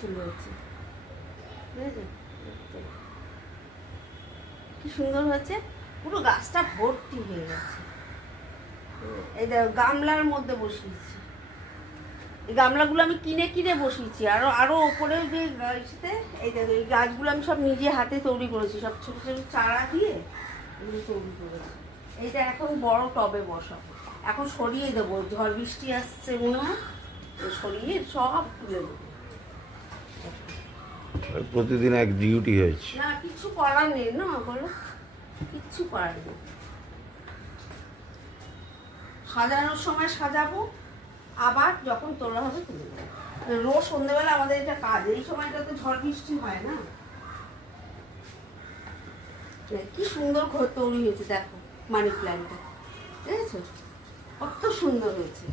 ফুল হয়েছে, কি সুন্দর হয়েছে, পুরো গাছটা ভর্তি হয়ে গেছে। এই দেখো গামলার মধ্যে বসিয়েছি, এই গামলাগুলো আমি কিনে কিনে বসিয়েছি। আরো ওপরে যে গাছতে এই দেখো এই গাছগুলো আমি সব নিজে হাতে তৈরি করেছি, সব ছোট ছোট চারা দিয়ে এগুলো তৈরি করেছি। এইটা এখন বড় টবে বসাবো, এখন সরিয়ে দেবো, ঝড় বৃষ্টি আসছে মনে হয়, সরিয়ে সব তুলে দেবো। প্রতিদিন এক ডিউটি হয়েছে, না কিছু করার নেই, না বলো, কিচ্ছু করার নেই। সাজানোর সময় সাজাবো, আবার যখন তোলা হবে তুলে দেবো। রোজ সন্ধ্যেবেলা আমাদের এটা কাজ, এই সময়টা তো ঝড় বৃষ্টি হয় না। কি সুন্দর ঘর তৈরি হয়েছে দেখো, মানি প্ল্যান্টটা দেখেছো কত সুন্দর হয়েছে।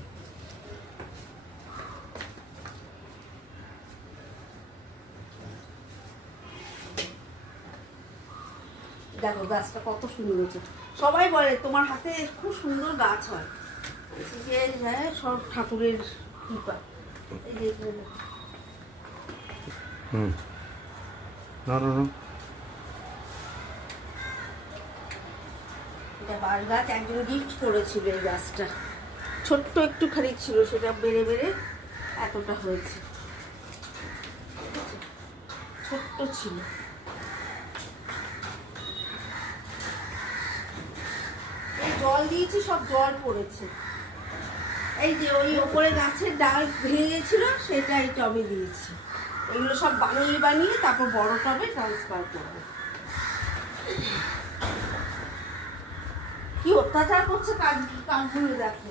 দেখো গাছটা কত সুন্দর হয়েছে। সবাই বলে তোমার হাতে খুব সুন্দর গাছ হয়, যে হ্যাঁ সব ঠাকুরের কৃপা। এই যে না না না, এটা বাঁশ গাছ, একজন গিফট করেছিল এই গাছটা, ছোট্ট একটুখানি ছিল, সেটা বেড়ে বেড়ে এতটা হয়েছে, ছোট্ট ছিল। জল দিয়েছি, সব জল পড়েছে। এই যে ওই ওপরে গাছের ডাল ভেঙে গেছিল, সেটা এই টবে দিয়েছি। এগুলো সব বানিয়ে বানিয়ে তারপর বড় টবে ট্রান্সফার করবো। কি অত্যাচার করছে কাজগুলো দেখো।